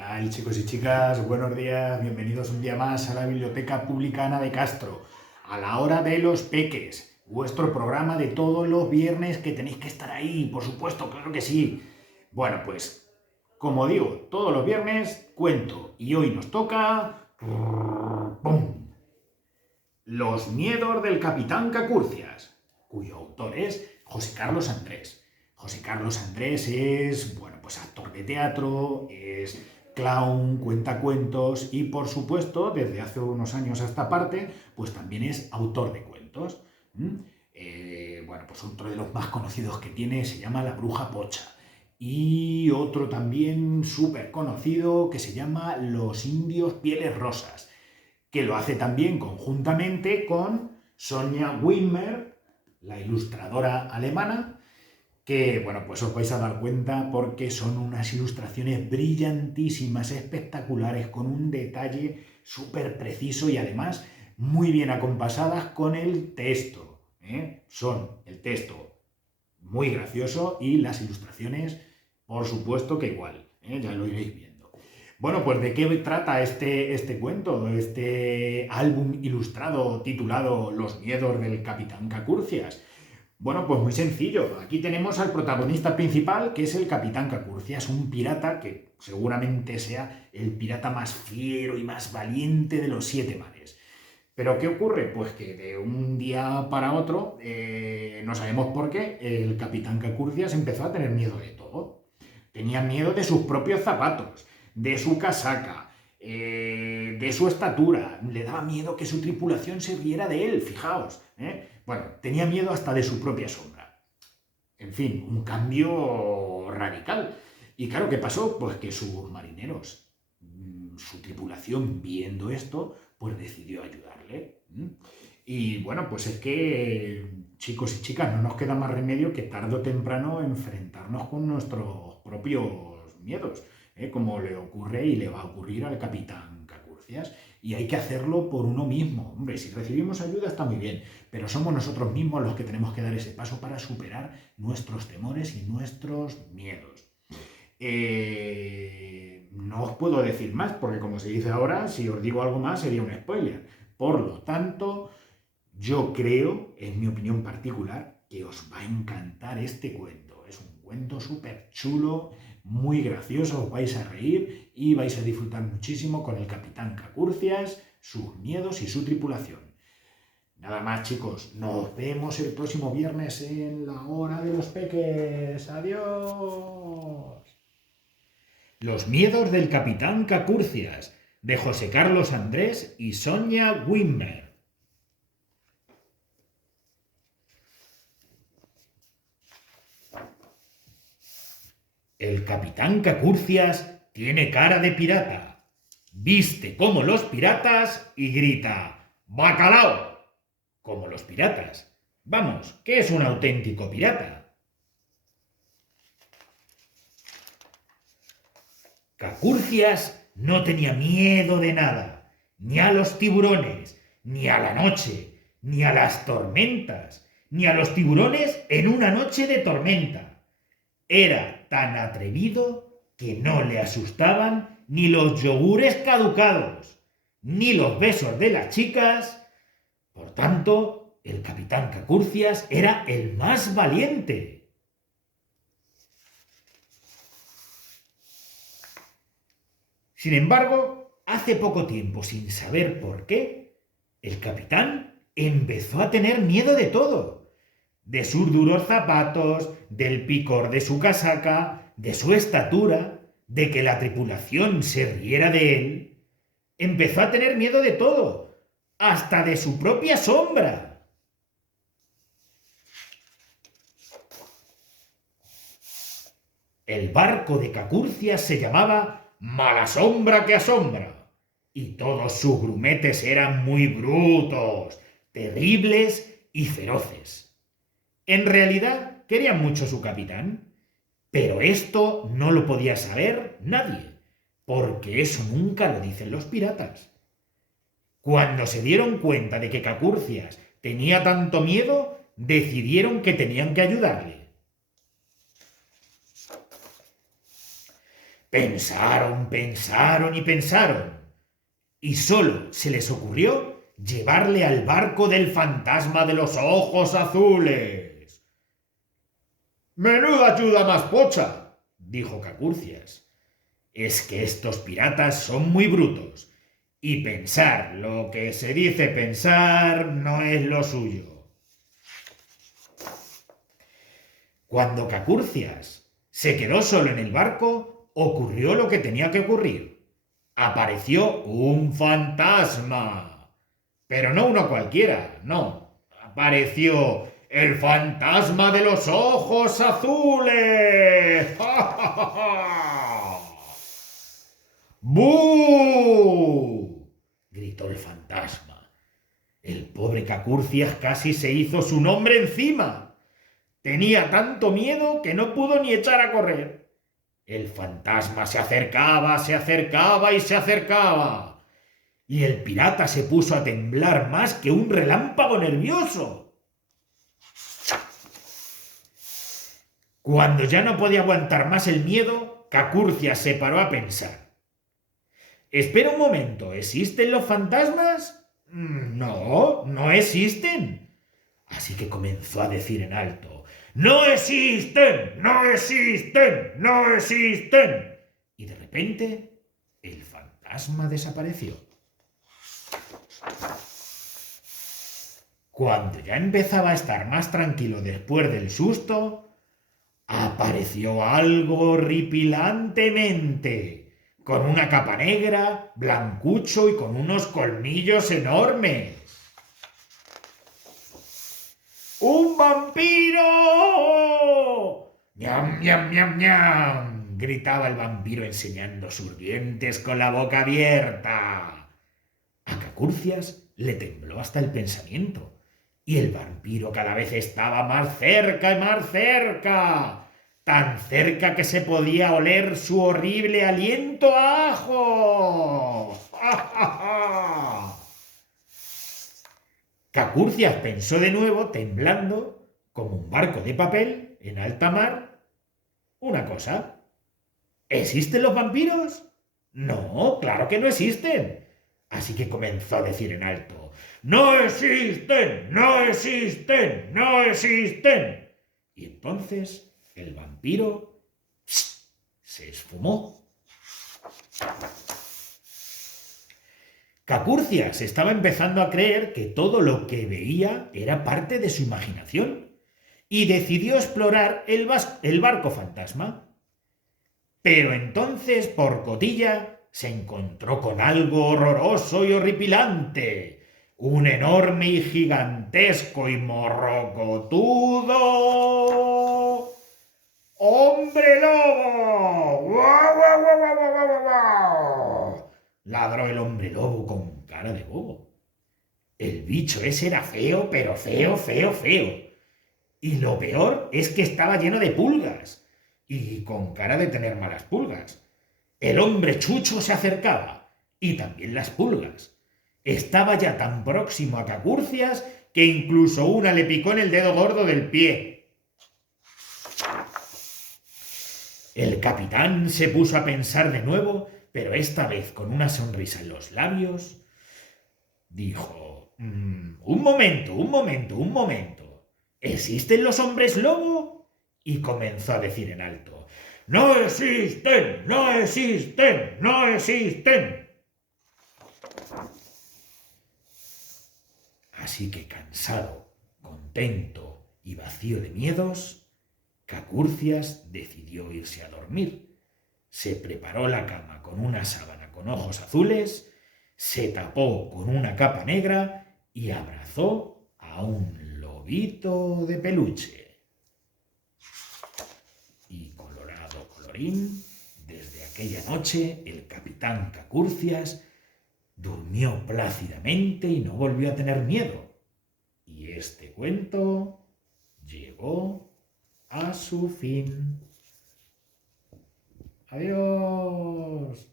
tal, chicos y chicas? Buenos días, bienvenidos un día más a la Biblioteca Pública Ana de Castro, a la hora de los peques, vuestro programa de todos los viernes que tenéis que estar ahí, por supuesto, claro que sí. Bueno, pues, como digo, todos los viernes cuento y hoy nos toca... ¡Pum! Los miedos del Capitán Cacurcias, cuyo autor es José Carlos Andrés. José Carlos Andrés es, bueno, pues actor de teatro, es clown, cuenta cuentos y, por supuesto, desde hace unos años a esta parte, pues también es autor de cuentos. ¿Mm? Bueno, pues otro de los más conocidos que tiene se llama La Bruja Pocha. Y otro también súper conocido que se llama Los Indios Pieles Rosas, que lo hace también conjuntamente con Sonja Wimmer, la ilustradora alemana, que, bueno, pues os vais a dar cuenta porque son unas ilustraciones brillantísimas, espectaculares, con un detalle súper preciso y además muy bien acompasadas con el texto, ¿eh? Son el texto muy gracioso y las ilustraciones, por supuesto que igual, ¿eh? Ya lo iréis viendo. Bueno, pues ¿de qué trata este cuento, este álbum ilustrado titulado Los miedos del Capitán Cacurcias? Bueno, pues muy sencillo. Aquí tenemos al protagonista principal, que es el Capitán Cacurcias, un pirata que seguramente sea el pirata más fiero y más valiente de los siete mares. Pero ¿qué ocurre? Pues que de un día para otro, no sabemos por qué, el Capitán Cacurcias empezó a tener miedo de todo. Tenía miedo de sus propios zapatos, de su casaca, de su estatura. Le daba miedo que su tripulación se riera de él, fijaos. Bueno, tenía miedo hasta de su propia sombra. En fin, un cambio radical. Y claro, ¿qué pasó? Pues que sus marineros, su tripulación, viendo esto, pues decidió ayudarle. Y bueno, pues es que, chicos y chicas, no nos queda más remedio que tarde o temprano enfrentarnos con nuestros propios miedos, como le ocurre y le va a ocurrir al Capitán Cacurcias. Y hay que hacerlo por uno mismo. Hombre, si recibimos ayuda está muy bien, pero somos nosotros mismos los que tenemos que dar ese paso para superar nuestros temores y nuestros miedos. No os puedo decir más, porque como se dice ahora, si os digo algo más sería un spoiler. Por lo tanto, yo creo, en mi opinión particular, que os va a encantar este cuento. Es un cuento súper chulo, muy gracioso, os vais a reír y vais a disfrutar muchísimo con el Capitán Cacurcias, sus miedos y su tripulación. Nada más, chicos, nos vemos el próximo viernes en la hora de los peques. ¡Adiós! Los miedos del Capitán Cacurcias, de José Carlos Andrés y Sonja Wimmer. El Capitán Cacurcias tiene cara de pirata, viste como los piratas y grita ¡Bacalao! Como los piratas. Vamos, que es un auténtico pirata. Cacurcias no tenía miedo de nada, ni a los tiburones, ni a la noche, ni a las tormentas, ni a los tiburones en una noche de tormenta. Era tan atrevido que no le asustaban ni los yogures caducados, ni los besos de las chicas. Por tanto, el Capitán Cacurcias era el más valiente. Sin embargo, hace poco tiempo, sin saber por qué, el capitán empezó a tener miedo de todo. De sus duros zapatos, del picor de su casaca, de su estatura, de que la tripulación se riera de él. Empezó a tener miedo de todo, hasta de su propia sombra. El barco de Cacurcias se llamaba Mala Sombra que Asombra, y todos sus grumetes eran muy brutos, terribles y feroces. En realidad querían mucho a su capitán, pero esto no lo podía saber nadie, porque eso nunca lo dicen los piratas. Cuando se dieron cuenta de que Cacurcias tenía tanto miedo, decidieron que tenían que ayudarle. Pensaron, pensaron y pensaron, y solo se les ocurrió llevarle al barco del fantasma de los ojos azules. «Menuda ayuda más pocha», dijo Cacurcias. «Es que estos piratas son muy brutos, y pensar lo que se dice pensar no es lo suyo». Cuando Cacurcias se quedó solo en el barco, ocurrió lo que tenía que ocurrir. Apareció un fantasma. Pero no uno cualquiera, no. Apareció el fantasma de los ojos azules. ¡Bú! Gritó el fantasma. El pobre Cacurcias casi se hizo su nombre encima. Tenía tanto miedo que no pudo ni echar a correr. El fantasma se acercaba y se acercaba. Y el pirata se puso a temblar más que un relámpago nervioso. Cuando ya no podía aguantar más el miedo, Cacurcias se paró a pensar. «Espera un momento, ¿existen los fantasmas? No, no existen». Así que comenzó a decir en alto: «¡No existen! ¡No existen! ¡No existen!». Y de repente el fantasma desapareció. Cuando ya empezaba a estar más tranquilo después del susto, apareció algo horripilantemente, con una capa negra, blancucho y con unos colmillos enormes. ¡Un vampiro! ¡Ñam, ñam, ñam, ñam!, gritaba el vampiro enseñando sus dientes con la boca abierta. A Cacurcias le tembló hasta el pensamiento, y el vampiro cada vez estaba más cerca y más cerca, tan cerca que se podía oler su horrible aliento a ajo. ¡Ja, ja, ja! Cacurcias pensó de nuevo, temblando, como un barco de papel en alta mar, una cosa. ¿Existen los vampiros? No, claro que no existen. Así que comenzó a decir en alto: «¡No existen! ¡No existen! ¡No existen!». Y entonces el vampiro se esfumó. Cacurcias estaba empezando a creer que todo lo que veía era parte de su imaginación y decidió explorar el barco fantasma. Pero entonces, por cotilla, se encontró con algo horroroso y horripilante. Un enorme y gigantesco y morrocotudo ¡hombre lobo! ¡Guau, guau, guau, guau, guau, guau, guau! Ladró el hombre lobo con cara de bobo. El bicho ese era feo, pero feo, feo, feo. Y lo peor es que estaba lleno de pulgas, y con cara de tener malas pulgas. El hombre chucho se acercaba, y también las pulgas. Estaba ya tan próximo a Cacurcias que incluso una le picó en el dedo gordo del pie. El capitán se puso a pensar de nuevo, pero esta vez con una sonrisa en los labios. Dijo: un momento, un momento, un momento. ¿Existen los hombres lobo? Y comenzó a decir en alto: «¡No existen! ¡No existen! ¡No existen!». Así que cansado, contento y vacío de miedos, Cacurcias decidió irse a dormir. Se preparó la cama con una sábana con ojos azules, se tapó con una capa negra y abrazó a un lobito de peluche. Y colorado colorín, desde aquella noche el capitán Cacurcias durmió plácidamente y no volvió a tener miedo. Y este cuento llegó a su fin. Adiós.